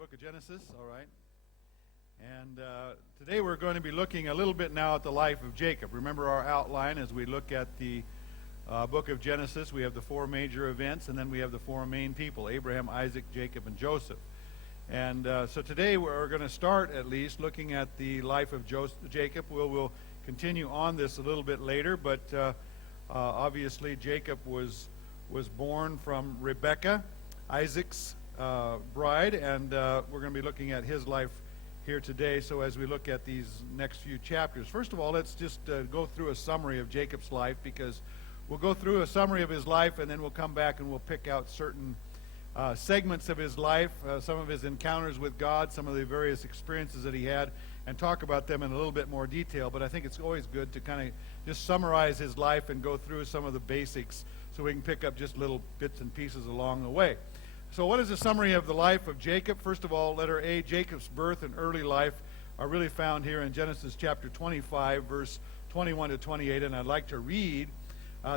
book of Genesis, all right. And today we're going to be looking a little bit now at the life of Jacob. Remember our outline as we look at the book of Genesis. We have the four major events, and then we have the four main people, Abraham, Isaac, Jacob, and Joseph. And so today we're going to start at least looking at the life of Jacob. We'll continue on this a little bit later, but obviously Jacob was born from Rebekah, Isaac's bride, and we're going to be looking at his life here today. So as we look at these next few chapters, first of all, let's just go through a summary of Jacob's life, because we'll go through a summary of his life, and then we'll come back and we'll pick out certain segments of his life, some of his encounters with God, some of the various experiences that he had, and talk about them in a little bit more detail. But I think it's always good to kind of just summarize his life and go through some of the basics so we can pick up just little bits and pieces along the way. So what is the summary of the life of Jacob? First of all, letter A, Jacob's birth and early life are really found here in Genesis chapter 25, verse 21 to 28, and I'd like to read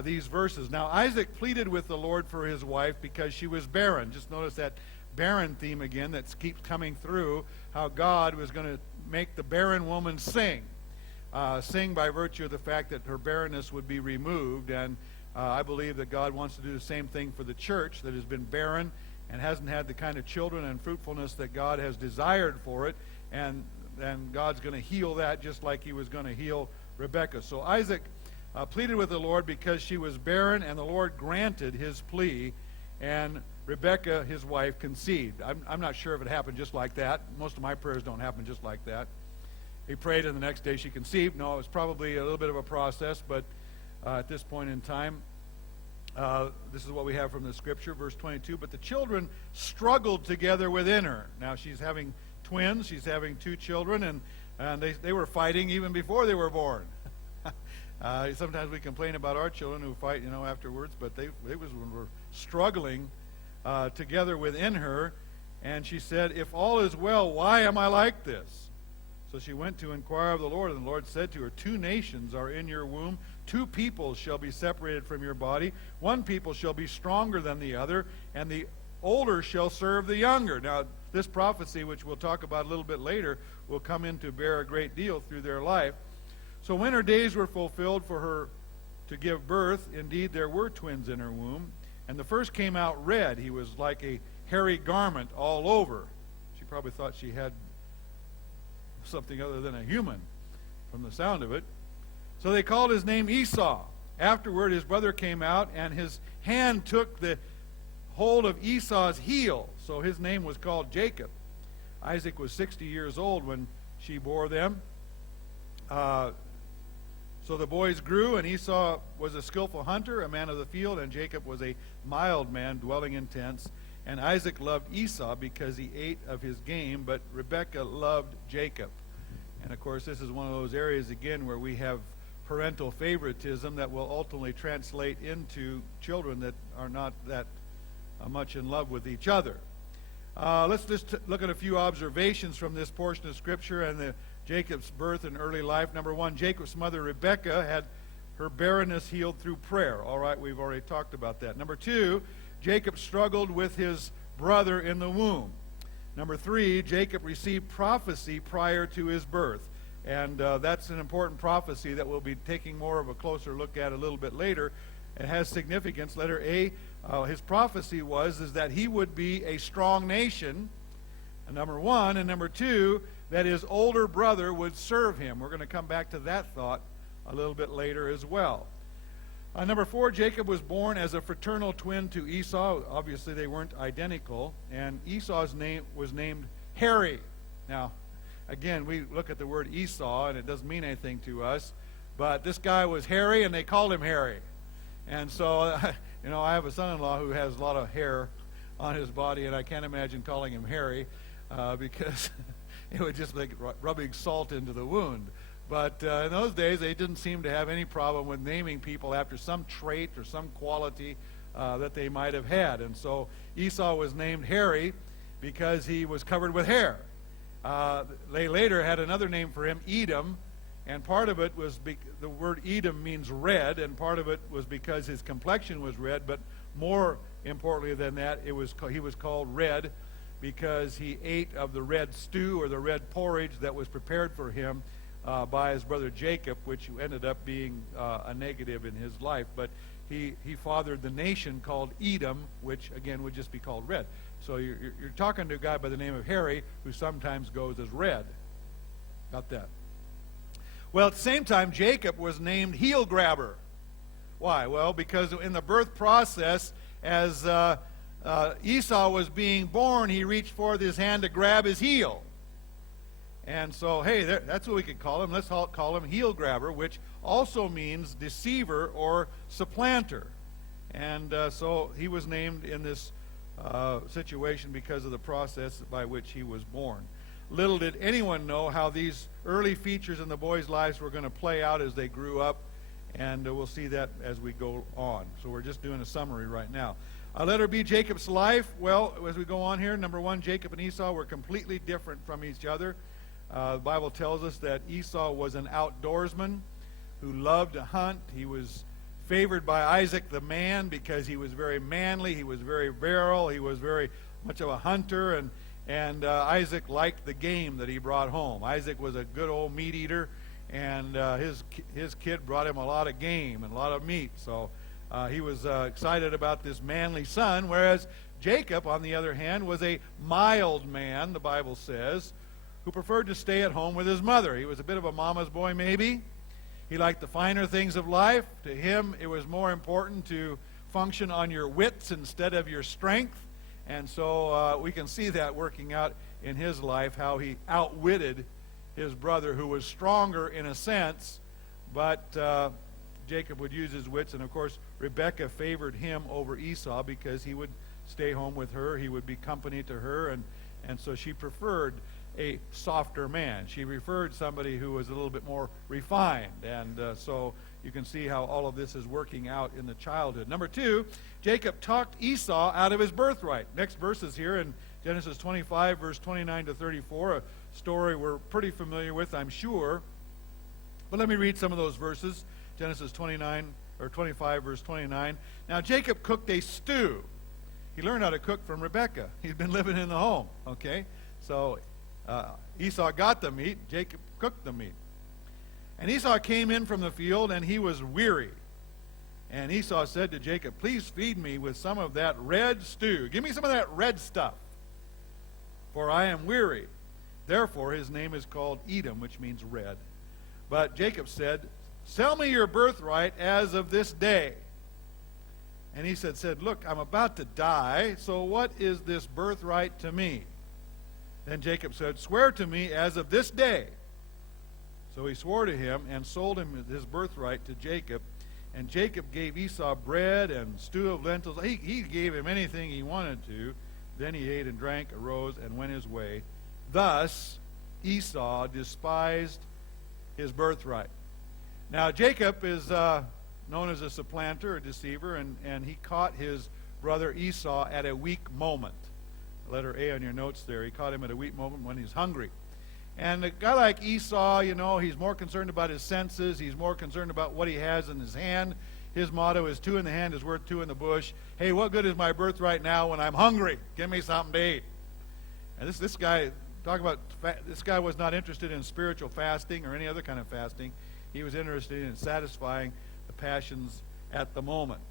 these verses. Now, Isaac pleaded with the Lord for his wife because she was barren. Just notice that barren theme again that keeps coming through, how God was going to make the barren woman sing by virtue of the fact that her barrenness would be removed. And I believe that God wants to do the same thing for the church that has been barren and hasn't had the kind of children and fruitfulness that God has desired for it. And God's going to heal that just like he was going to heal Rebekah. So Isaac pleaded with the Lord because she was barren, and the Lord granted his plea, and Rebekah, his wife, conceived. I'm not sure if it happened just like that. Most of my prayers don't happen just like that. He prayed, and the next day she conceived. No, it was probably a little bit of a process, but at this point in time, this is what we have from the scripture, verse 22. But the children struggled together within her. Now, she's having twins. She's having two children, and they were fighting even before they were born. Sometimes we complain about our children who fight, afterwards, but they were struggling together within her. And she said, "If all is well, why am I like this?" So she went to inquire of the Lord, and the Lord said to her, "Two nations are in your womb. Two peoples shall be separated from your body. One people shall be stronger than the other, and the older shall serve the younger." Now, this prophecy, which we'll talk about a little bit later, will come in to bear a great deal through their life. So when her days were fulfilled for her to give birth, indeed there were twins in her womb, and the first came out red. He was like a hairy garment all over. She probably thought she had something other than a human from the sound of it. So they called his name Esau. Afterward his brother came out, and his hand took the hold of Esau's heel. So his name was called Jacob. Isaac was 60 years old when she bore them. So the boys grew, and Esau was a skillful hunter, a man of the field, and Jacob was a mild man, dwelling in tents. And Isaac loved Esau because he ate of his game, but Rebekah loved Jacob. And of course, this is one of those areas, again, where we have parental favoritism that will ultimately translate into children that are not that much in love with each other. Let's just look at a few observations from this portion of Scripture and Jacob's birth and early life. Number one, Jacob's mother Rebekah had her barrenness healed through prayer. All right, we've already talked about that. Number two, Jacob struggled with his brother in the womb. Number three, Jacob received prophecy prior to his birth. And that's an important prophecy that we'll be taking more of a closer look at a little bit later. It has significance. Letter A, his prophecy is that he would be a strong nation, number one, and number two, that his older brother would serve him. We're going to come back to that thought a little bit later as well. Number four, Jacob was born as a fraternal twin to Esau. Obviously, they weren't identical, and Esau's name was named Hairy. Now, again, we look at the word Esau, and it doesn't mean anything to us, but this guy was hairy, and they called him Harry. And so, I have a son-in-law who has a lot of hair on his body, and I can't imagine calling him Harry because it would just make rubbing salt into the wound. But in those days, they didn't seem to have any problem with naming people after some trait or some quality that they might have had. And so Esau was named Hairy because he was covered with hair. They later had another name for him, Edom, and part of it was the word Edom means red, and part of it was because his complexion was red, but more importantly than that, he was called red because he ate of the red stew or the red porridge that was prepared for him by his brother Jacob, which ended up being a negative in his life. But he fathered the nation called Edom, which again would just be called red. So you're talking to a guy by the name of Harry, who sometimes goes as red. Got that? Well, at the same time, Jacob was named heel grabber. Why? Well, because in the birth process, as Esau was being born, he reached forth his hand to grab his heel. And so, hey, that's what we could call him. Let's call him heel grabber, which also means deceiver or supplanter. And so he was named in this situation because of the process by which he was born. Little did anyone know how these early features in the boys' lives were going to play out as they grew up, and we'll see that as we go on. So we're just doing a summary right now. Letter B, Jacob's life. Well, as we go on here, number one, Jacob and Esau were completely different from each other. The Bible tells us that Esau was an outdoorsman who loved to hunt. He was favored by Isaac the man because he was very manly, he was very virile, he was very much of a hunter, and Isaac liked the game that he brought home. Isaac was a good old meat eater, and his kid brought him a lot of game and a lot of meat. So he was excited about this manly son, whereas Jacob, on the other hand, was a mild man, the Bible says, who preferred to stay at home with his mother. He was a bit of a mama's boy, maybe. He liked the finer things of life. To him, it was more important to function on your wits instead of your strength. And so we can see that working out in his life, how he outwitted his brother, who was stronger in a sense, but Jacob would use his wits. And, of course, Rebekah favored him over Esau because he would stay home with her. He would be company to her, and so she preferred a softer man. She preferred somebody who was a little bit more refined. And so you can see how all of this is working out in the childhood. Number two, Jacob talked Esau out of his birthright. Next verses here in Genesis 25, verse 29 to 34, a story we're pretty familiar with, I'm sure. But let me read some of those verses. Genesis 25, verse 29. Now Jacob cooked a stew. He learned how to cook from Rebekah. He'd been living in the home, okay? So Esau got the meat, Jacob cooked the meat. And Esau came in from the field, and he was weary. And Esau said to Jacob, "Please feed me with some of that red stew. Give me some of that red stuff, for I am weary." Therefore his name is called Edom, which means red. But Jacob said, "Sell me your birthright as of this day." And he said, "Look, I'm about to die, so what is this birthright to me?" Then Jacob said, "Swear to me as of this day." So he swore to him and sold him his birthright to Jacob. And Jacob gave Esau bread and stew of lentils. He gave him anything he wanted to. Then he ate and drank, arose, and went his way. Thus Esau despised his birthright. Now Jacob is known as a supplanter, a deceiver, and he caught his brother Esau at a weak moment. Letter A on your notes there. He caught him at a weak moment when he's hungry. And a guy like Esau, he's more concerned about his senses. He's more concerned about what he has in his hand. His motto is, 2 in the hand is worth 2 in the bush. Hey, what good is my birthright now when I'm hungry? Give me something to eat. And this guy, this guy was not interested in spiritual fasting or any other kind of fasting. He was interested in satisfying the passions at the moment.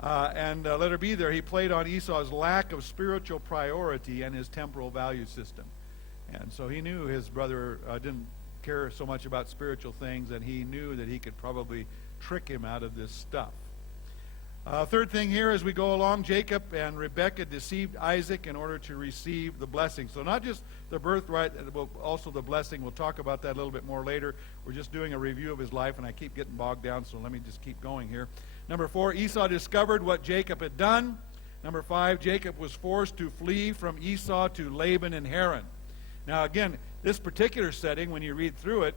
And letter B there, he played on Esau's lack of spiritual priority and his temporal value system. And so he knew his brother didn't care so much about spiritual things, and he knew that he could probably trick him out of this stuff. Third thing here, as we go along, Jacob and Rebekah deceived Isaac in order to receive the blessing. So not just the birthright, but also the blessing. We'll talk about that a little bit more later. We're just doing a review of his life, and I keep getting bogged down, so let me just keep going here. Number 4, Esau discovered what Jacob had done. Number 5, Jacob was forced to flee from Esau to Laban and Haran. Now again, this particular setting, when you read through it,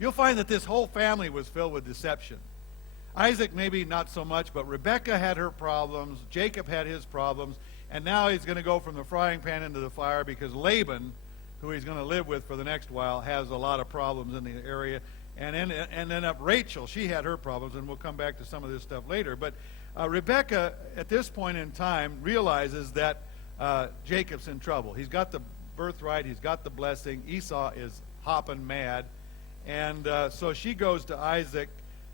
you'll find that this whole family was filled with deception. Isaac maybe not so much, but Rebekah had her problems, Jacob had his problems, and now he's going to go from the frying pan into the fire because Laban, who he's going to live with for the next while, has a lot of problems in the area. And then Rachel, she had her problems, and we'll come back to some of this stuff later. But Rebekah, at this point in time, realizes that Jacob's in trouble. He's got the birthright. He's got the blessing. Esau is hopping mad. And so she goes to Isaac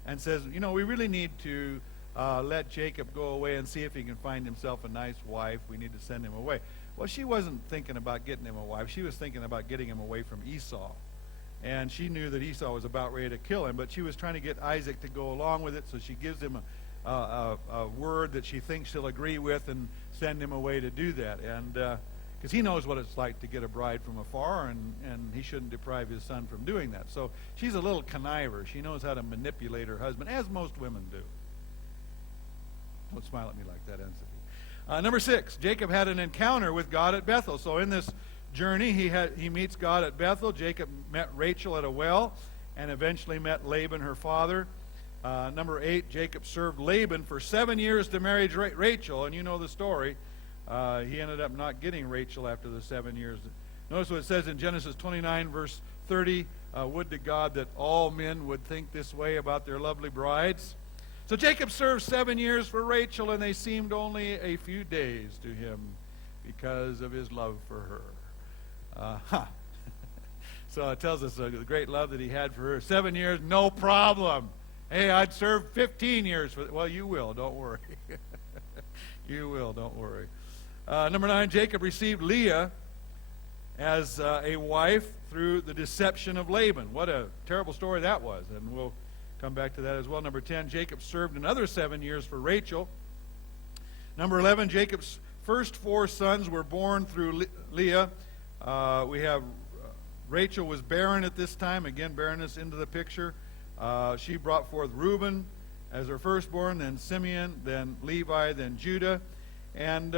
and says, we really need to let Jacob go away and see if he can find himself a nice wife. We need to send him away. Well, she wasn't thinking about getting him a wife. She was thinking about getting him away from Esau. And she knew that Esau was about ready to kill him, but she was trying to get Isaac to go along with it, so she gives him a word that she thinks he'll agree with and send him away to do that. And because he knows what it's like to get a bride from afar, and he shouldn't deprive his son from doing that. So she's a little conniver. She knows how to manipulate her husband, as most women do. Don't smile at me like that, Anthony. Number 6, Jacob had an encounter with God at Bethel. So in this journey, he meets God at Bethel. Jacob met Rachel at a well and eventually met Laban, her father. Number 8, Jacob served Laban for 7 years to marry Rachel, and you know the story. He ended up not getting Rachel after the 7 years. Notice what it says in Genesis 29, verse 30, would to God that all men would think this way about their lovely brides. So Jacob served 7 years for Rachel, and they seemed only a few days to him because of his love for her. So it tells us the great love that he had for her. 7 years, no problem. Hey, I'd serve 15 years for. Well, you will, don't worry. You will, don't worry. Number 9, Jacob received Leah as a wife through the deception of Laban. What a terrible story that was, and we'll come back to that as well. Number 10, Jacob served another 7 years for Rachel. Number 11, Jacob's first 4 sons were born through Leah. We have Rachel was barren at this time. Again, barrenness into the picture. She brought forth Reuben as her firstborn, then Simeon, then Levi, then Judah. And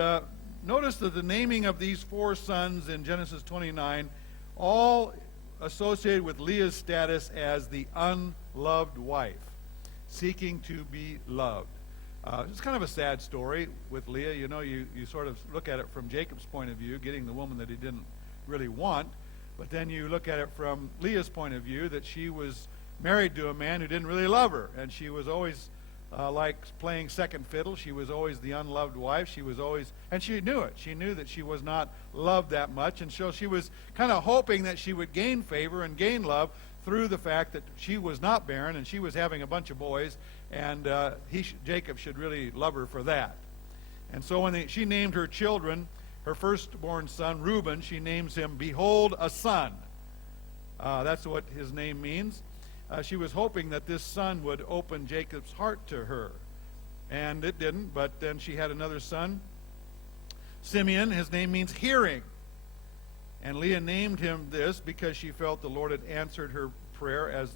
notice that the naming of these 4 sons in Genesis 29 all associated with Leah's status as the unloved wife, seeking to be loved. It's kind of a sad story with Leah. You sort of look at it from Jacob's point of view, getting the woman that he didn't really want. But then you look at it from Leah's point of view, that she was married to a man who didn't really love her. And she was always like playing second fiddle. She was always the unloved wife. She was always, and she knew it. She knew that she was not loved that much. And so she was kind of hoping that she would gain favor and gain love through the fact that she was not barren and she was having a bunch of boys. And Jacob should really love her for that. And so when she named her children, her firstborn son, Reuben, she names him, Behold, a son. That's what his name means. She was hoping that this son would open Jacob's heart to her. And it didn't, but then she had another son, Simeon. His name means hearing. And Leah named him this because she felt the Lord had answered her prayer as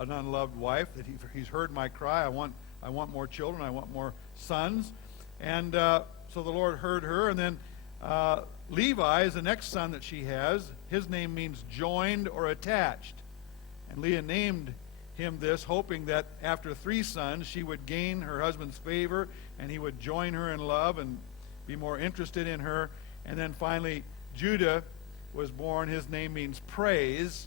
an unloved wife, that he's heard my cry. I want more children. I want more sons. And so the Lord heard her. And then Levi is the next son that she has. His name means joined or attached. And Leah named him this, hoping that after 3 sons, she would gain her husband's favor, and he would join her in love and be more interested in her. And then finally, Judah was born. His name means praise.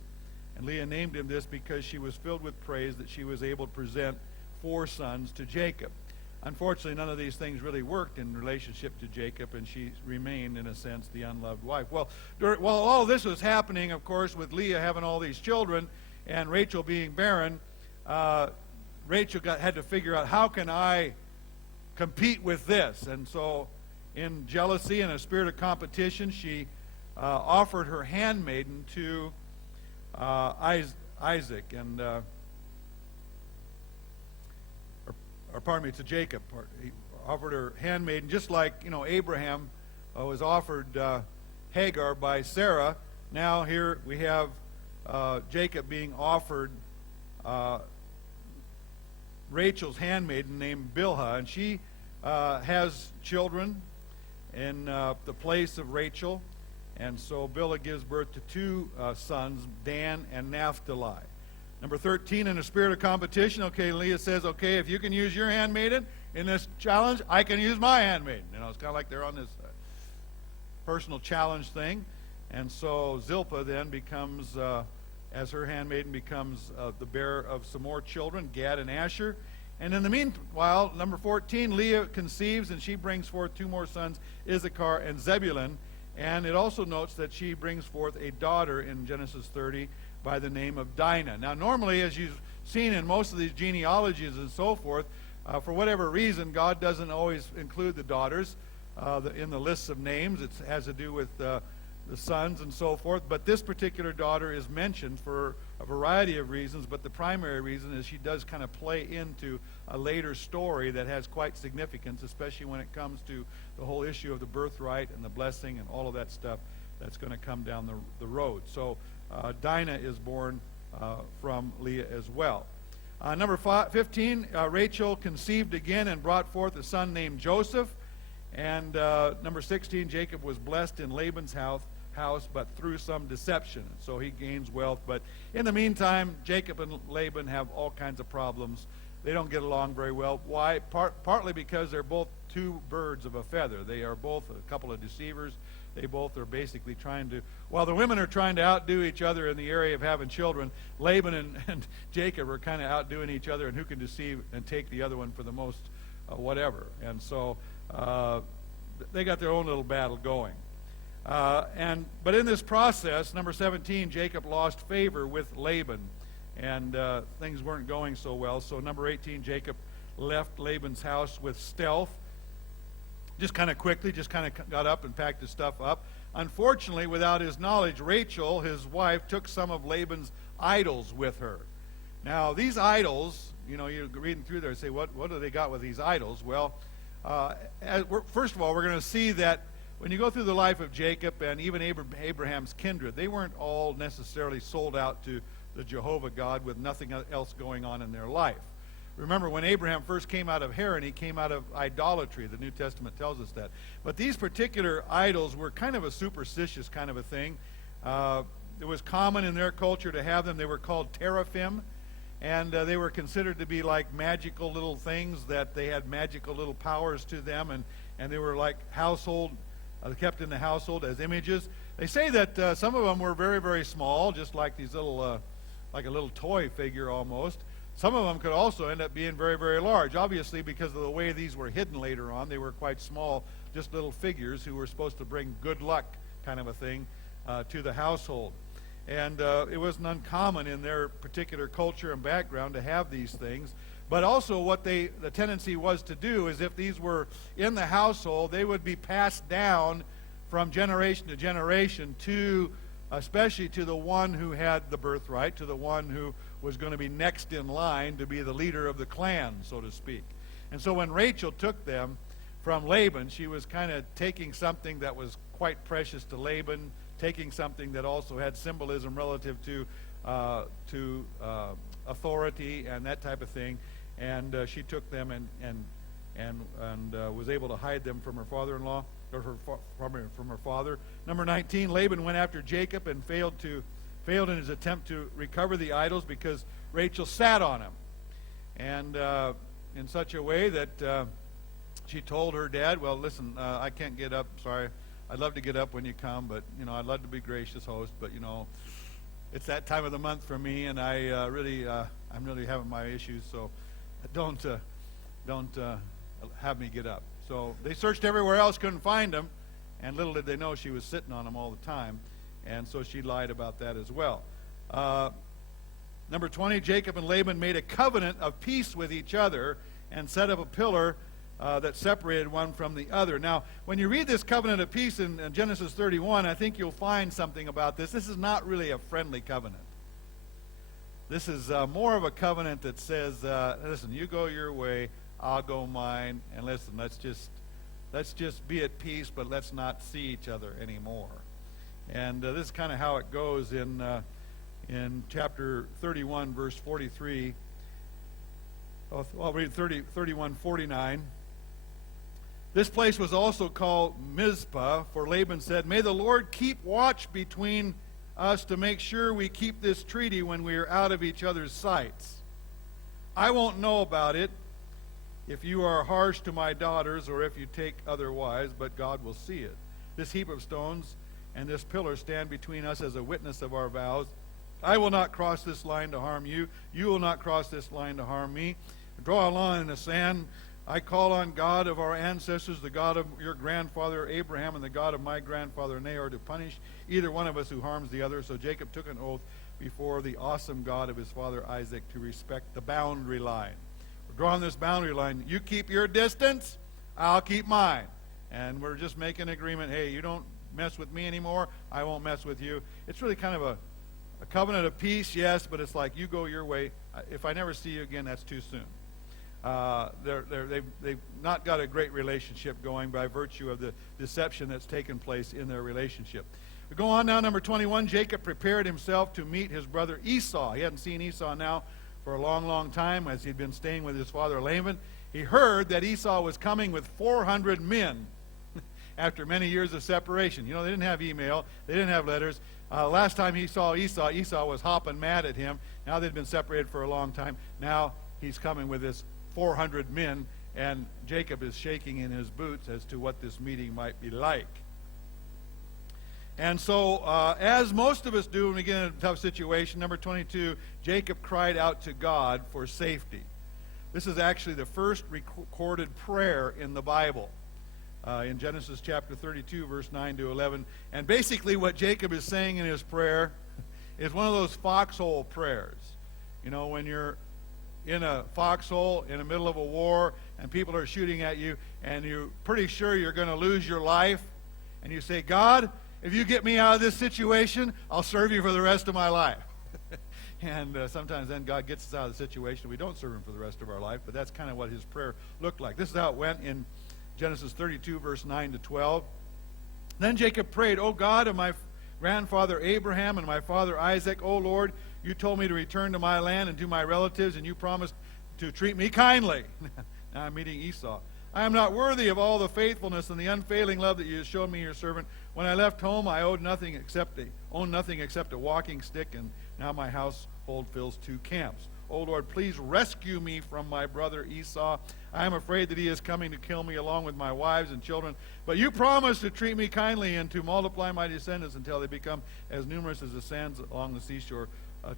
And Leah named him this because she was filled with praise that she was able to present 4 sons to Jacob. Unfortunately, none of these things really worked in relationship to Jacob, and she remained, in a sense, the unloved wife. Well, while all this was happening, of course, with Leah having all these children and Rachel being barren, Rachel had to figure out, how can I compete with this? And so in jealousy and a spirit of competition, she offered her handmaiden to Isaac, and or pardon me, to Jacob. He offered her handmaiden, just like Abraham was offered Hagar by Sarah. Now here we have Jacob being offered Rachel's handmaiden named Bilhah, and she has children in the place of Rachel. And so Bilhah gives birth to 2 sons, Dan and Naphtali. Number 13, in a spirit of competition, Leah says, if you can use your handmaiden in this challenge, I can use my handmaiden. It's kind of like they're on this personal challenge thing. And so Zilpah then becomes, as her handmaiden, becomes the bearer of some more children, Gad and Asher. And in the meanwhile, number 14, Leah conceives, and she brings forth two more sons, Issachar and Zebulun. And it also notes that she brings forth a daughter in Genesis 30 by the name of Dinah. Now, normally, as you've seen in most of these genealogies and so forth, for whatever reason, God doesn't always include the daughters in the lists of names. It has to do with the sons and so forth. But this particular daughter is mentioned for a variety of reasons, but the primary reason is she does kind of play into a later story that has quite significance, especially when it comes to the whole issue of the birthright and the blessing and all of that stuff that's going to come down the road. So Dinah is born from Leah as well. Number 15, Rachel conceived again and brought forth a son named Joseph. And number 16, Jacob was blessed in Laban's house, but through some deception. So he gains wealth. But in the meantime, Jacob and Laban have all kinds of problems. They don't get along very well. Why? Partly because they're both two birds of a feather. They are both a couple of deceivers. They both are basically trying to, while the women are trying to outdo each other in the area of having children, Laban and Jacob are kind of outdoing each other and who can deceive and take the other one for the most whatever. And so they got their own little battle going. But in this process, number 17, Jacob lost favor with Laban, and things weren't going so well. So number 18, Jacob left Laban's house with stealth, just kind of quickly, just kind of got up and packed his stuff up. Unfortunately, without his knowledge, Rachel, his wife, took some of Laban's idols with her. Now, these idols, you're reading through there and say, what do they got with these idols? Well, first of all, we're going to see that when you go through the life of Jacob and even Abraham's kindred, they weren't all necessarily sold out to the Jehovah God with nothing else going on in their life. Remember, when Abraham first came out of Haran, he came out of idolatry. The New Testament tells us that. But these particular idols were kind of a superstitious kind of a thing. It was common in their culture to have them. They were called teraphim, and they were considered to be like magical little things, that they had magical little powers to them, and they were like household, kept in the household as images. They say that some of them were very, very small, just like these little, like a little toy figure almost. Some of them could also end up being very, very large. Obviously, because of the way these were hidden later on, they were quite small, just little figures who were supposed to bring good luck kind of a thing to the household. And it wasn't uncommon in their particular culture and background to have these things. But also what the tendency was to do is if these were in the household, they would be passed down from generation to generation to, especially to the one who had the birthright, to the one who was going to be next in line to be the leader of the clan, so to speak. And so when Rachel took them from Laban, she was kind of taking something that was quite precious to Laban, taking something that also had symbolism relative to authority and that type of thing, and she took them and was able to hide them from her father-in-law, or from her father. Number 19, Laban went after Jacob and failed in his attempt to recover the idols because Rachel sat on him, and in such a way that she told her dad, well, listen, I can't get up, sorry. I'd love to get up when you come, but, I'd love to be gracious host, but, it's that time of the month for me, and I'm really having my issues, so don't have me get up. So they searched everywhere else, couldn't find him, and little did they know she was sitting on him all the time, and so she lied about that as well. Number 20, Jacob and Laban made a covenant of peace with each other and set up a pillar that separated one from the other. Now, when you read this covenant of peace in Genesis 31, I think you'll find something about this. This is not really a friendly covenant. This is more of a covenant that says, listen, you go your way, I'll go mine, and listen, let's just be at peace, but let's not see each other anymore. And this is kind of how it goes in chapter 31, verse 43. I'll read 31:49. This place was also called Mizpah, for Laban said, "May the Lord keep watch between us to make sure we keep this treaty when we are out of each other's sights. I won't know about it if you are harsh to my daughters or if you take other wives, but God will see it. This heap of stones and this pillar stand between us as a witness of our vows. I will not cross this line to harm you. You will not cross this line to harm me. Draw a line in the sand. I call on God of our ancestors, the God of your grandfather Abraham, and the God of my grandfather Nahor, to punish either one of us who harms the other. So Jacob took an oath before the awesome God of his father Isaac to respect the boundary line. We're drawing this boundary line. You keep your distance, I'll keep mine. And we're just making an agreement. Hey, you don't mess with me anymore, I won't mess with you. It's really kind of a covenant of peace, yes, but it's like you go your way. If I never see you again, that's too soon. They've not got a great relationship going by virtue of the deception that's taken place in their relationship. We go on now, number 21. Jacob prepared himself to meet his brother Esau. He hadn't seen Esau now for a long, long time, as he'd been staying with his father Laban. He heard that Esau was coming with 400 men after many years of separation. You know, they didn't have email. They didn't have letters. Last time he saw Esau, Esau was hopping mad at him. Now they'd been separated for a long time. Now he's coming with this 400 men, and Jacob is shaking in his boots as to what this meeting might be like. And so, as most of us do when we get in a tough situation, number 22, Jacob cried out to God for safety. This is actually the first recorded prayer in the Bible, in Genesis chapter 32, verse 9 to 11. And basically what Jacob is saying in his prayer is one of those foxhole prayers. You know, when you're in a foxhole in the middle of a war and people are shooting at you and you're pretty sure you're going to lose your life, and you say, God, if you get me out of this situation, I'll serve you for the rest of my life. And sometimes then God gets us out of the situation. We don't serve him for the rest of our life, but that's kind of what his prayer looked like. This is how it went in Genesis 32, verse 9 to 12. Then Jacob prayed, O God of my grandfather Abraham and my father Isaac, O Lord, you told me to return to my land and to my relatives, and you promised to treat me kindly. Now I'm meeting Esau. I am not worthy of all the faithfulness and the unfailing love that you have shown me, your servant. When I left home, I owned nothing except a walking stick, and now my household fills 2 camps. O Lord, please rescue me from my brother Esau. I am afraid that he is coming to kill me along with my wives and children. But you promised to treat me kindly and to multiply my descendants until they become as numerous as the sands along the seashore,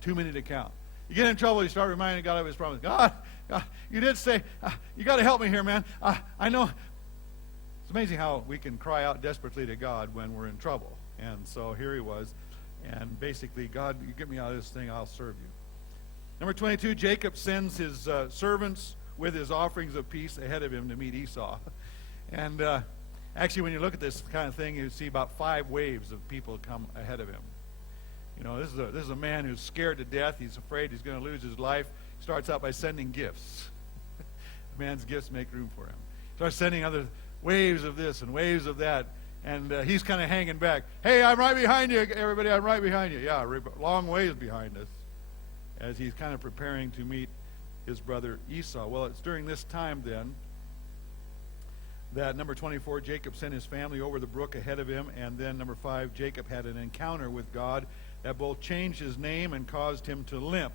too many to count. You get in trouble, you start reminding God of his promise. God, you did say, you got to help me here, man. I know. It's amazing how we can cry out desperately to God when we're in trouble. And so here he was. And basically, God, you get me out of this thing, I'll serve you. Number 22, Jacob sends his servants with his offerings of peace ahead of him to meet Esau. And actually, when you look at this kind of thing, you see about 5 waves of people come ahead of him. You know, this is a man who's scared to death. He's afraid he's going to lose his life. He starts out by sending gifts. The man's gifts make room for him. Starts sending other waves of this and waves of that. And he's kind of hanging back. Hey, I'm right behind you, everybody. I'm right behind you. Yeah, long ways behind us, as he's kind of preparing to meet his brother Esau. Well, it's during this time then that, number 24, Jacob sent his family over the brook ahead of him. And then, number 5, Jacob had an encounter with God that both changed his name and caused him to limp.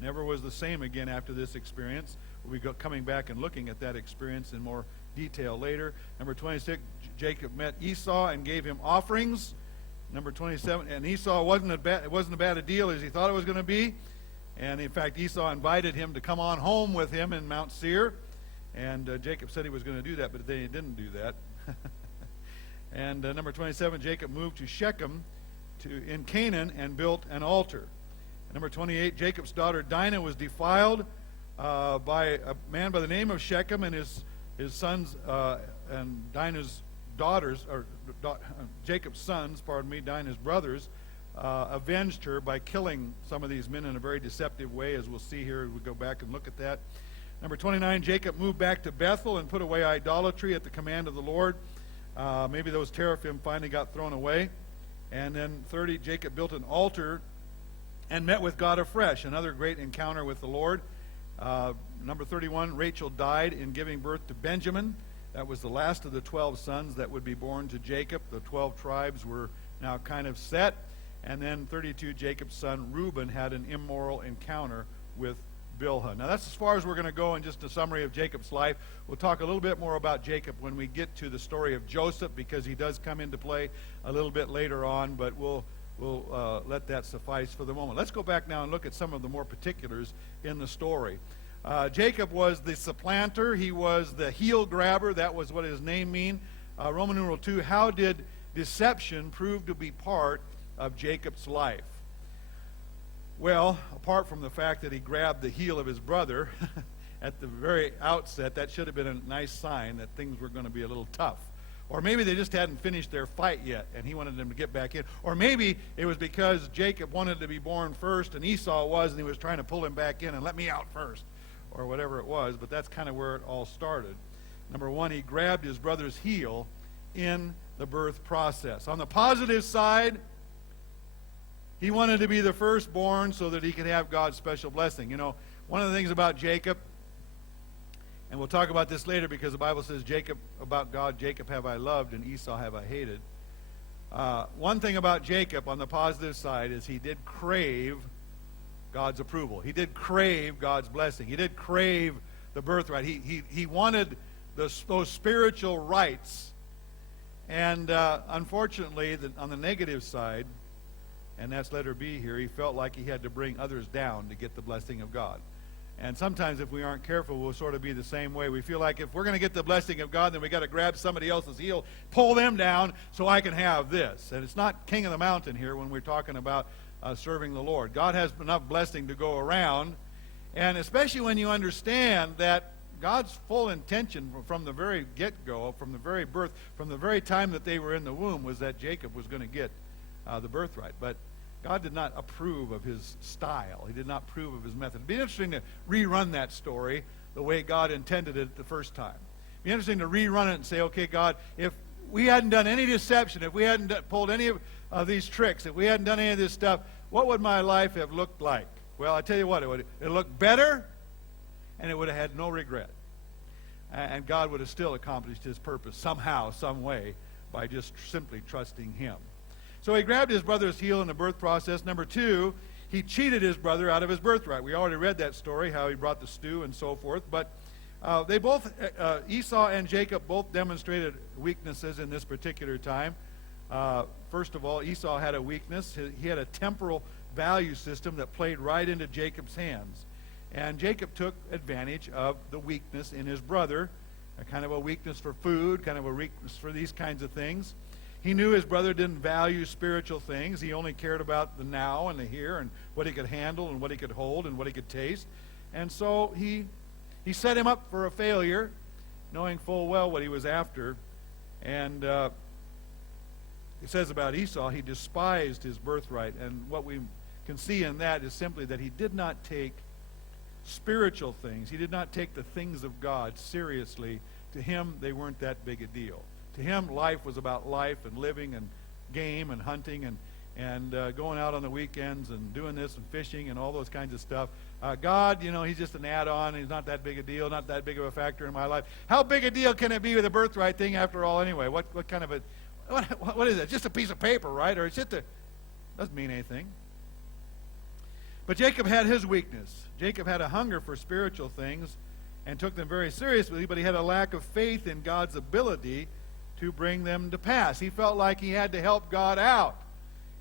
Never was the same again after this experience. We'll be coming back and looking at that experience in more detail later. Number 26, Jacob met Esau and gave him offerings. Number 27, and Esau wasn't as bad a deal as he thought it was going to be. And in fact, Esau invited him to come on home with him in Mount Seir. And Jacob said he was going to do that, but then he didn't do that. And number 27, Jacob moved to Shechem in Canaan and built an altar. Number 28, Jacob's daughter Dinah was defiled by a man by the name of Shechem, and his sons and Dinah's daughters, or Jacob's sons, Dinah's brothers, avenged her by killing some of these men in a very deceptive way, as we'll see here as we go back and look at that. Number 29, Jacob moved back to Bethel and put away idolatry at the command of the Lord. Maybe those teraphim finally got thrown away. And then 30, Jacob built an altar and met with God afresh, another great encounter with the Lord. Number 31, Rachel died in giving birth to Benjamin. That was the last of the 12 sons that would be born to Jacob. The 12 tribes were now kind of set. And then 32, Jacob's son Reuben had an immoral encounter with Bilhah. Now that's as far as we're going to go in just a summary of Jacob's life. We'll talk a little bit more about Jacob when we get to the story of Joseph, because he does come into play a little bit later on, but we'll let that suffice for the moment. Let's go back now and look at some of the more particulars in the story. Jacob was the supplanter. He was the heel grabber. That was what his name mean. Roman numeral 2, how did deception prove to be part of Jacob's life? Well, apart from the fact that he grabbed the heel of his brother at the very outset, that should have been a nice sign that things were going to be a little tough. Or maybe they just hadn't finished their fight yet, and he wanted them to get back in. Or maybe it was because Jacob wanted to be born first, and Esau was, and he was trying to pull him back in and let me out first, or whatever it was. But that's kind of where it all started. Number one, he grabbed his brother's heel in the birth process. On the positive side, he wanted to be the firstborn so that he could have God's special blessing. You know, one of the things about Jacob, and we'll talk about this later because the Bible says Jacob, about God, Jacob have I loved and Esau have I hated. One thing about Jacob on the positive side is he did crave God's approval. He did crave God's blessing. He did crave the birthright. He wanted those spiritual rights. And unfortunately, on the negative side, and that's letter B here, he felt like he had to bring others down to get the blessing of God. And sometimes if we aren't careful, we'll sort of be the same way. We feel like if we're going to get the blessing of God, then we got to grab somebody else's heel, pull them down so I can have this. And it's not king of the mountain here when we're talking about serving the Lord. God has enough blessing to go around. And especially when you understand that God's full intention from the very get-go, from the very birth, from the very time that they were in the womb, was that Jacob was going to get the birthright. But God did not approve of his style. He did not approve of his method. It'd be interesting to rerun that story the way God intended it the first time. It'd be interesting to rerun it and say, okay, God, if we hadn't done any deception, if we hadn't pulled any of these tricks, if we hadn't done any of this stuff, what would my life have looked like? Well, I tell you what, it would look better, and it would have had no regret. And God would have still accomplished his purpose somehow, some way, by just simply trusting him. So he grabbed his brother's heel in the birth process. Number two, he cheated his brother out of his birthright. We already read that story, how he brought the stew and so forth. But they both, Esau and Jacob, both demonstrated weaknesses in this particular time. First of all, Esau had a weakness. He had a temporal value system that played right into Jacob's hands. And Jacob took advantage of the weakness in his brother, a kind of a weakness for food, kind of a weakness for these kinds of things. He knew his brother didn't value spiritual things. He only cared about the now and the here and what he could handle and what he could hold and what he could taste. And so he set him up for a failure, knowing full well what he was after. And it says about Esau, he despised his birthright. And what we can see in that is simply that he did not take spiritual things. He did not take the things of God seriously. To him, they weren't that big a deal. To him, life was about life and living and game and hunting and going out on the weekends and doing this and fishing and all those kinds of stuff. God, he's just an add-on. He's not that big a deal, not that big of a factor in my life. How big a deal can it be with a birthright thing after all anyway? What kind of what is it? Just a piece of paper, right? Or it's just doesn't mean anything. But Jacob had his weakness. Jacob had a hunger for spiritual things and took them very seriously, but he had a lack of faith in God's ability to bring them to pass. He felt like he had to help God out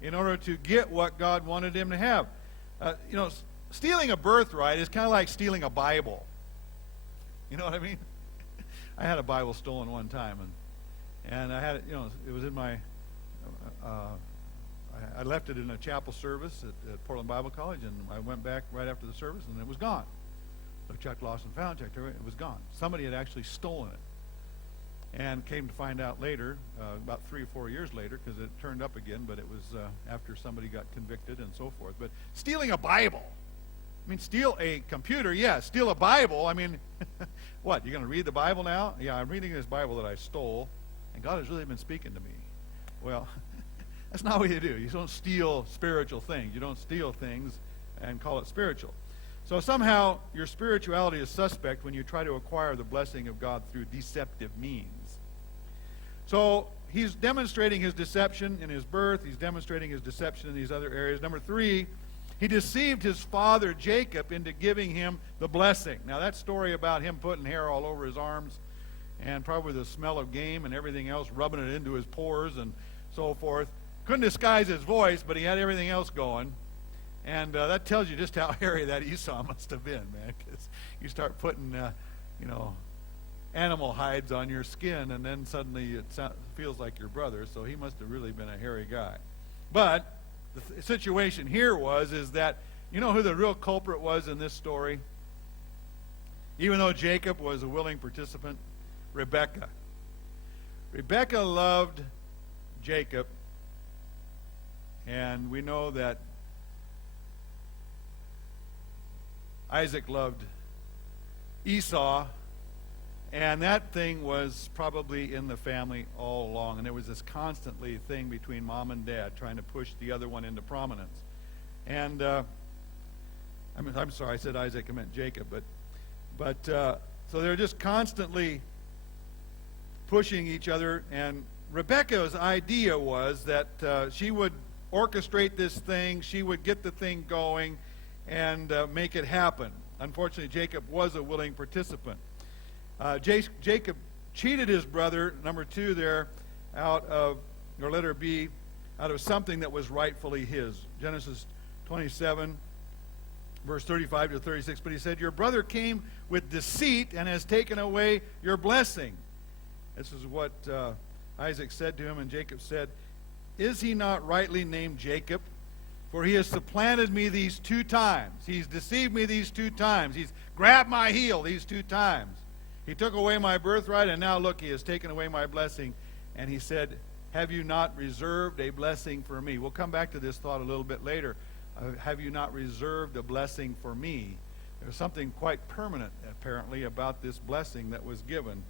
in order to get what God wanted him to have. Stealing a birthright is kind of like stealing a Bible. You know what I mean? I had a Bible stolen one time, and I had it. It was in my. I left it in a chapel service at Portland Bible College, and I went back right after the service, and it was gone. So I checked lost and found, checked everything, it was gone. Somebody had actually stolen it. And came to find out later, about 3 or 4 years later, because it turned up again, but it was after somebody got convicted and so forth. But stealing a Bible. I mean, steal a computer, yes. Steal a Bible, I mean, what, you're going to read the Bible now? Yeah, I'm reading this Bible that I stole, and God has really been speaking to me. Well, that's not what you do. You don't steal spiritual things. You don't steal things and call it spiritual. So somehow your spirituality is suspect when you try to acquire the blessing of God through deceptive means. So he's demonstrating his deception in his birth. He's demonstrating his deception in these other areas. Number 3, he deceived his father Jacob into giving him the blessing. Now that story about him putting hair all over his arms and probably the smell of game and everything else, rubbing it into his pores and so forth. Couldn't disguise his voice, but he had everything else going. And that tells you just how hairy that Esau must have been, man, because you start putting, animal hides on your skin, and then suddenly it feels like your brother, so he must have really been a hairy guy. But the situation here is that, you know who the real culprit was in this story? Even though Jacob was a willing participant, Rebekah. Rebekah loved Jacob, and we know that Isaac loved Esau, and that thing was probably in the family all along, and there was this constantly thing between mom and dad trying to push the other one into prominence. And I'm sorry, I said Isaac, I meant Jacob, but so they're just constantly pushing each other, and Rebekah's idea was that she would orchestrate this thing, she would get the thing going, and make it happen. Unfortunately, Jacob was a willing participant. Jacob cheated his brother, number 2 there, out of, or letter B, out of something that was rightfully his. Genesis 27, verse 35 to 36. But he said, your brother came with deceit and has taken away your blessing. This is what Isaac said to him, and Jacob said, is he not rightly named Jacob? For he has supplanted me these 2 times. He's deceived me these 2 times. He's grabbed my heel these 2 times. He took away my birthright, and now look, he has taken away my blessing. And he said, have you not reserved a blessing for me? We'll come back to this thought a little bit later. Have you not reserved a blessing for me? There's something quite permanent, apparently, about this blessing that was given.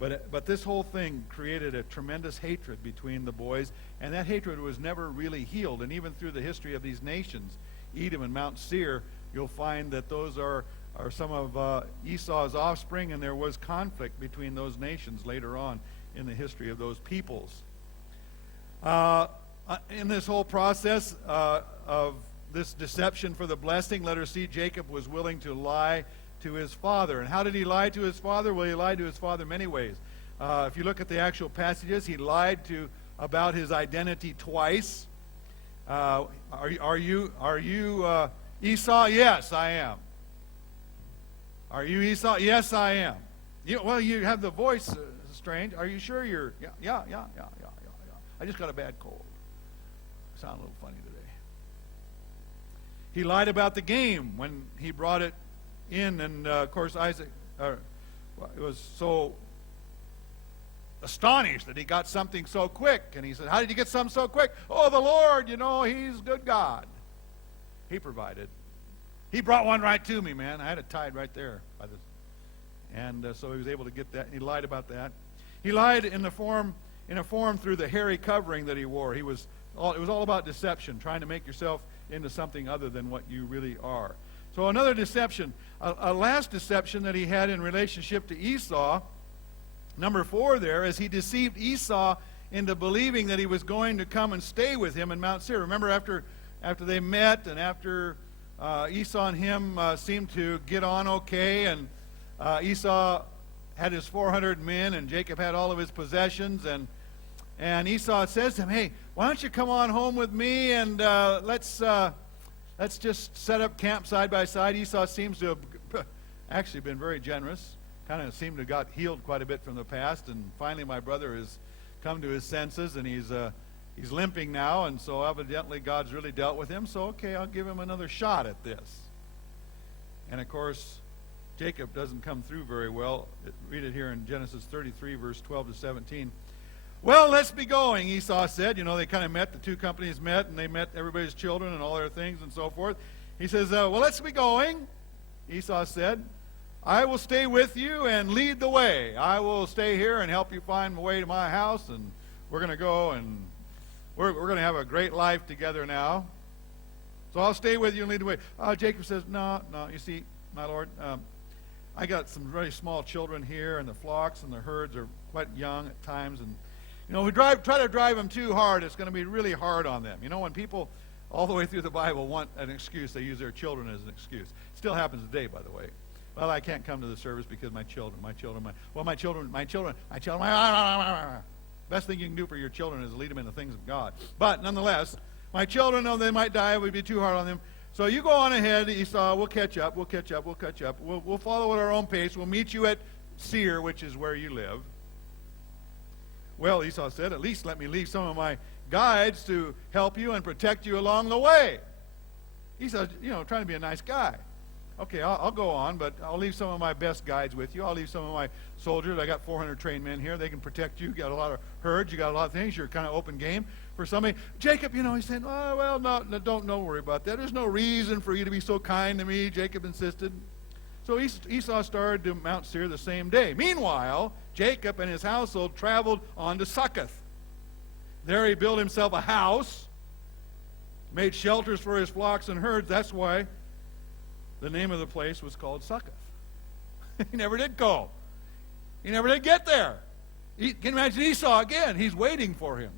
But this whole thing created a tremendous hatred between the boys, and that hatred was never really healed. And even through the history of these nations, Edom and Mount Seir, you'll find that those are some of Esau's offspring, and there was conflict between those nations later on in the history of those peoples. In this whole process of this deception for the blessing, let her see Jacob was willing to lie to his father. And how did he lie to his father? Well, he lied to his father many ways. If you look at the actual passages, he lied about his identity twice. Are you Esau? Yes, I am. Are you Esau? Yes, I am. Well, you have the voice strange. Are you sure you're? Yeah. I just got a bad cold. I sound a little funny today. He lied about the game when he brought it in, and of course Isaac was so astonished that he got something so quick. And he said, how did you get something so quick? Oh, the Lord, he's a good God. He provided. He brought one right to me, man. I had it tied right there. And so he was able to get that. He lied about that. He lied in a form through the hairy covering that he wore. It was all about deception, trying to make yourself into something other than what you really are. So another deception, a last deception that he had in relationship to Esau, number 4 there, is he deceived Esau into believing that he was going to come and stay with him in Mount Seir. Remember after they met, and after Esau and him seemed to get on okay, and Esau had his 400 men, and Jacob had all of his possessions, and Esau says to him, hey, why don't you come on home with me, and let's just set up camp side by side. Esau seems to have actually been very generous, kind of seemed to have got healed quite a bit from the past, and finally my brother has come to his senses, and he's limping now, and so evidently God's really dealt with him, so okay, I'll give him another shot at this. And of course, Jacob doesn't come through very well. Read it here in Genesis 33, verse 12 to 17. Well, let's be going, Esau said. They kind of met, the 2 companies met, and they met everybody's children and all their things and so forth. He says, well, let's be going, Esau said. I will stay with you and lead the way. I will stay here and help you find the way to my house, and we're going to go, and we're going to have a great life together now. So I'll stay with you and lead the way. Jacob says, no, you see, my lord, I got some very small children here, and the flocks and the herds are quite young at times, and we try to drive them too hard, it's going to be really hard on them. When people all the way through the Bible want an excuse, they use their children as an excuse. Still happens today, by the way. Well, I can't come to the service because my children. Best thing you can do for your children is lead them in the things of God. But nonetheless, my children, though they might die, it would be too hard on them. So you go on ahead, Esau. We'll catch up. We'll follow at our own pace. We'll meet you at Seir, which is where you live. Well, Esau said, at least let me leave some of my guides to help you and protect you along the way. Esau's, trying to be a nice guy. Okay, I'll go on, but I'll leave some of my best guides with you. I'll leave some of my soldiers. I got 400 trained men here. They can protect you. You got a lot of herds. You got a lot of things. You're kind of open game for somebody. Jacob, he's saying, oh, well, don't worry about that. There's no reason for you to be so kind to me, Jacob insisted. So Esau started to Mount Seir the same day. Meanwhile, Jacob and his household traveled on to Succoth. There he built himself a house, made shelters for his flocks and herds. That's why the name of the place was called Succoth. He never did go. He never did get there. Can you imagine Esau again? He's waiting for him.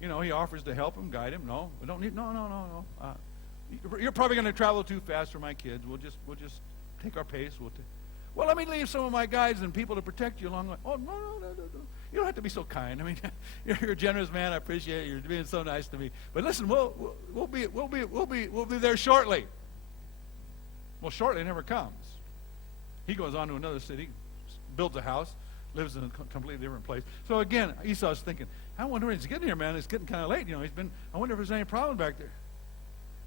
He offers to help him, guide him. No, we don't need. No. You're probably going to travel too fast for my kids. We'll just take our pace. Well, let me leave some of my guides and people to protect you along the way. Oh, no. You don't have to be so kind. I mean, you're a generous man. I appreciate it. You're being so nice to me. But listen, we'll be there shortly. Well, shortly never comes. He goes on to another city, builds a house, lives in a completely different place. So again, Esau's thinking, I wonder when he's getting here, man. It's getting kind of late. I wonder if there's any problem back there.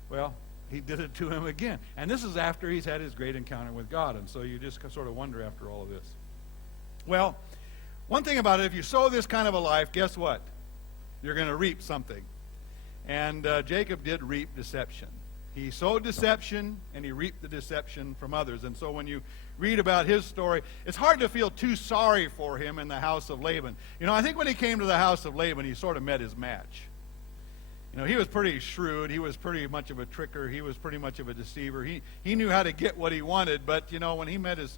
Well, he did it to him again. And this is after he's had his great encounter with God. And so you just sort of wonder after all of this. Well, one thing about it, if you sow this kind of a life, guess what? You're going to reap something. And Jacob did reap deception. He sowed deception, and he reaped the deception from others. And so when you read about his story, it's hard to feel too sorry for him in the house of Laban. I think when he came to the house of Laban, he sort of met his match. He was pretty shrewd. He was pretty much of a tricker. He was pretty much of a deceiver. He knew how to get what he wanted, but, when he met his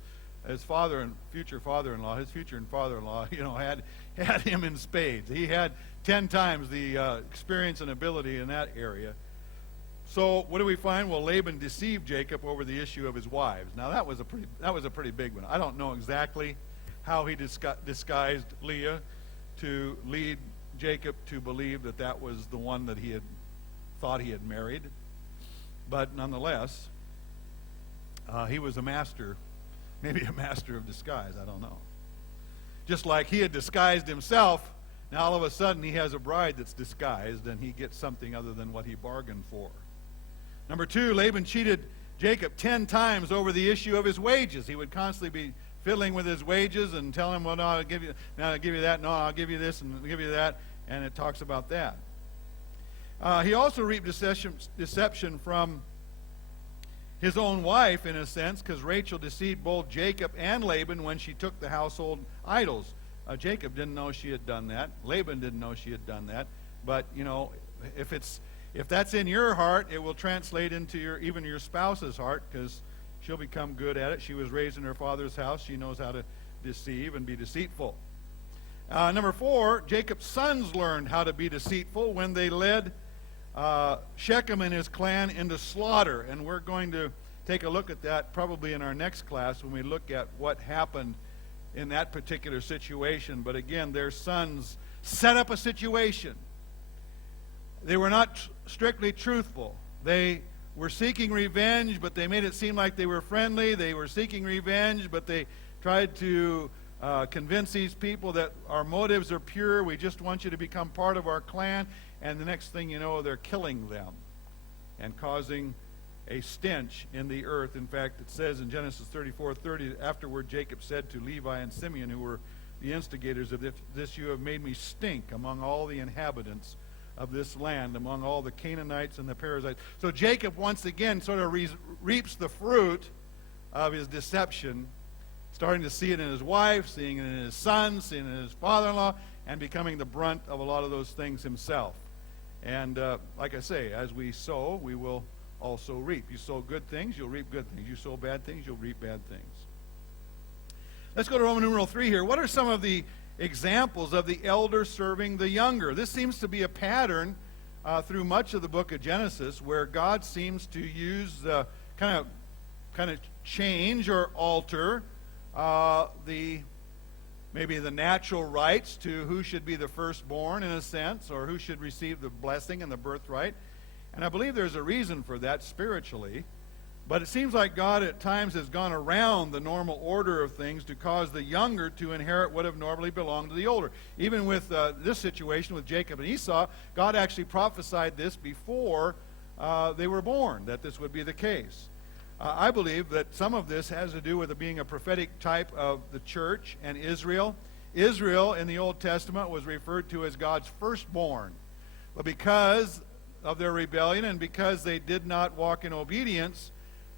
father and future father-in-law, his future and father-in-law, had him in spades. He had 10 times the experience and ability in that area. So what do we find? Well, Laban deceived Jacob over the issue of his wives. Now that was a pretty big one. I don't know exactly how he disguised Leah to lead Jacob to believe that was the one that he had thought he had married. But nonetheless, he was a master, maybe a master of disguise. I don't know. Just like he had disguised himself, now all of a sudden he has a bride that's disguised and he gets something other than what he bargained for. Number 2, Laban cheated Jacob 10 times over the issue of his wages. He would constantly be fiddling with his wages and tell him, well, no, I'll give you that. No, I'll give you this and I'll give you that. And it talks about that. He also reaped deception from his own wife, in a sense, because Rachel deceived both Jacob and Laban when she took the household idols. Jacob didn't know she had done that. Laban didn't know she had done that. But, if that's in your heart, it will translate into even your spouse's heart, because she'll become good at it. She was raised in her father's house. She knows how to deceive and be deceitful. Number 4, Jacob's sons learned how to be deceitful when they led Shechem and his clan into slaughter. And we're going to take a look at that probably in our next class when we look at what happened in that particular situation. But again, their sons set up a situation. They were not strictly truthful. They were seeking revenge, but they made it seem like they were friendly. They were seeking revenge, but they tried to convince these people that our motives are pure. We just want you to become part of our clan. And the next thing you know, they're killing them and causing a stench in the earth. In fact, it says in Genesis 34:30, afterward Jacob said to Levi and Simeon, who were the instigators of this, you have made me stink among all the inhabitants of this land, among all the Canaanites and the Perizzites. So Jacob once again sort of reaps the fruit of his deception, starting to see it in his wife, seeing it in his son, seeing it in his father-in-law, and becoming the brunt of a lot of those things himself. And like I say, as we sow, we will also reap. You sow good things, you'll reap good things. You sow bad things, you'll reap bad things. Let's go to Roman numeral 3 here. What are some of the examples of the elder serving the younger? This seems to be a pattern through much of the book of Genesis, where God seems to use the kind of change or alter maybe the natural rights to who should be the firstborn, in a sense, or who should receive the blessing and the birthright. And I believe there's a reason for that spiritually. But it seems like God at times has gone around the normal order of things to cause the younger to inherit what have normally belonged to the older. Even with this situation with Jacob and Esau, God actually prophesied this before they were born, that this would be the case. I believe that some of this has to do with it being a prophetic type of the church and Israel. Israel in the Old Testament was referred to as God's firstborn. But because of their rebellion and because they did not walk in obedience,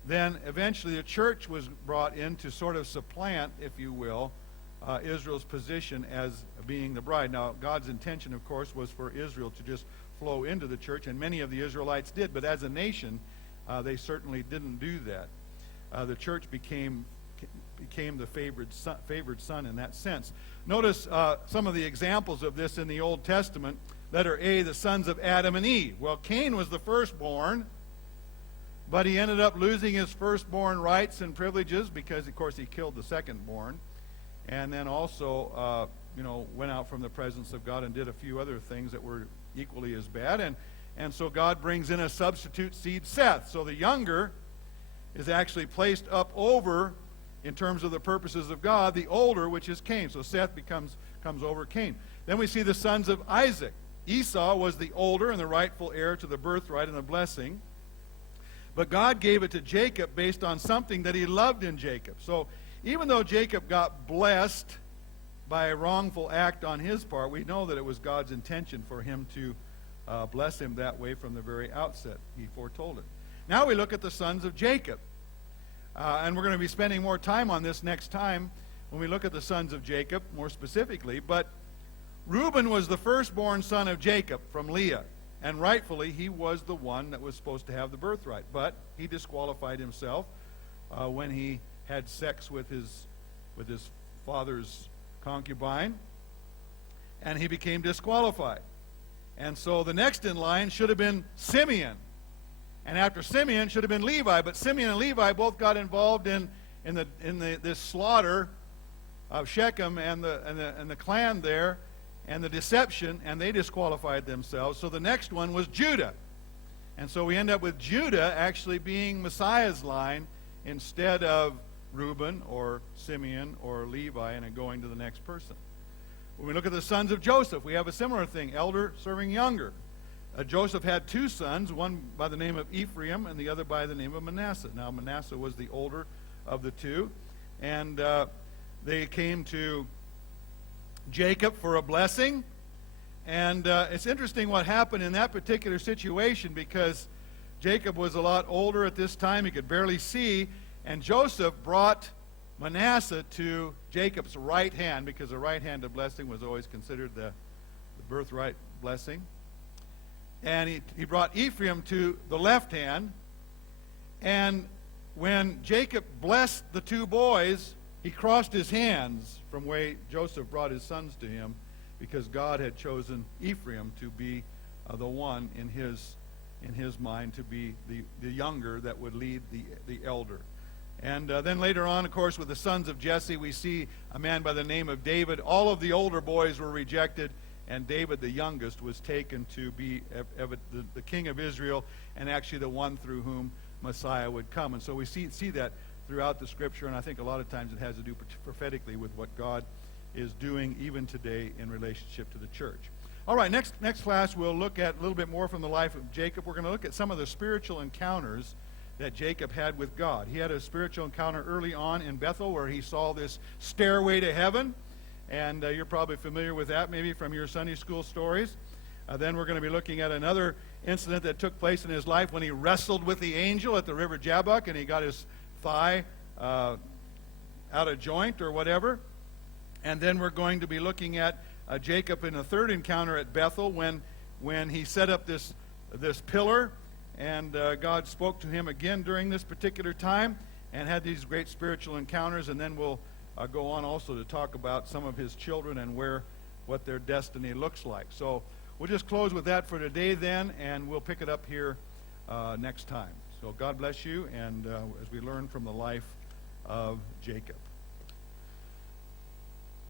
then eventually the church was brought in to sort of supplant, if you will, Israel's position as being the bride. Now, God's intention, of course, was for Israel to just flow into the church, and many of the Israelites did. But as a nation, they certainly didn't do that. The church became the favored son in that sense. Notice some of the examples of this in the Old Testament. Letter A, the sons of Adam and Eve. Well, Cain was the firstborn, but he ended up losing his firstborn rights and privileges because, of course, he killed the secondborn. And then also, went out from the presence of God and did a few other things that were equally as bad. And so God brings in a substitute seed, Seth. So the younger is actually placed up over, in terms of the purposes of God, the older, which is Cain. So Seth comes over Cain. Then we see the sons of Isaac. Esau was the older and the rightful heir to the birthright and the blessing. But God gave it to Jacob based on something that he loved in Jacob. So even though Jacob got blessed by a wrongful act on his part, we know that it was God's intention for him to bless him that way from the very outset. He foretold it. Now we look at the sons of Jacob. And we're going to be spending more time on this next time when we look at the sons of Jacob more specifically. But Reuben was the firstborn son of Jacob from Leah. And rightfully, he was the one that was supposed to have the birthright. But he disqualified himself when he had sex with his father's concubine. And he became disqualified. And so the next in line should have been Simeon. And after Simeon should have been Levi. But Simeon and Levi both got involved in this slaughter of Shechem and the clan there, and the deception, and they disqualified themselves. So the next one was Judah. And so we end up with Judah actually being Messiah's line instead of Reuben or Simeon or Levi, and then going to the next person. When we look at the sons of Joseph, we have a similar thing, elder serving younger. Joseph had two sons, one by the name of Ephraim and the other by the name of Manasseh. Now Manasseh was the older of the two, and they came to Jacob for a blessing. And it's interesting what happened in that particular situation, because Jacob was a lot older at this time. He could barely see. And Joseph brought Manasseh to Jacob's right hand, because the right-handed blessing was always considered the birthright blessing. And he brought Ephraim to the left hand. And when Jacob blessed the two boys, he crossed his hands from where Joseph brought his sons to him, because God had chosen Ephraim to be the one in his mind to be the younger that would lead the elder. And then later on, of course, with the sons of Jesse, we see a man by the name of David. All of the older boys were rejected, and David, the youngest, was taken to be the king of Israel, and actually the one through whom Messiah would come. And so we see that throughout the Scripture, and I think a lot of times it has to do prophetically with what God is doing even today in relationship to the church. All right, next class we'll look at a little bit more from the life of Jacob. We're going to look at some of the spiritual encounters that Jacob had with God. He had a spiritual encounter early on in Bethel where he saw this stairway to heaven, and you're probably familiar with that maybe from your Sunday school stories. Then we're going to be looking at another incident that took place in his life when he wrestled with the angel at the river Jabbok, and he got his thigh out of joint or whatever. And then we're going to be looking at Jacob in a third encounter at Bethel when he set up this pillar, and God spoke to him again during this particular time and had these great spiritual encounters. And then we'll go on also to talk about some of his children and what their destiny looks like. So we'll just close with that for today then, and we'll pick it up here next time. So God bless you, and as we learn from the life of Jacob.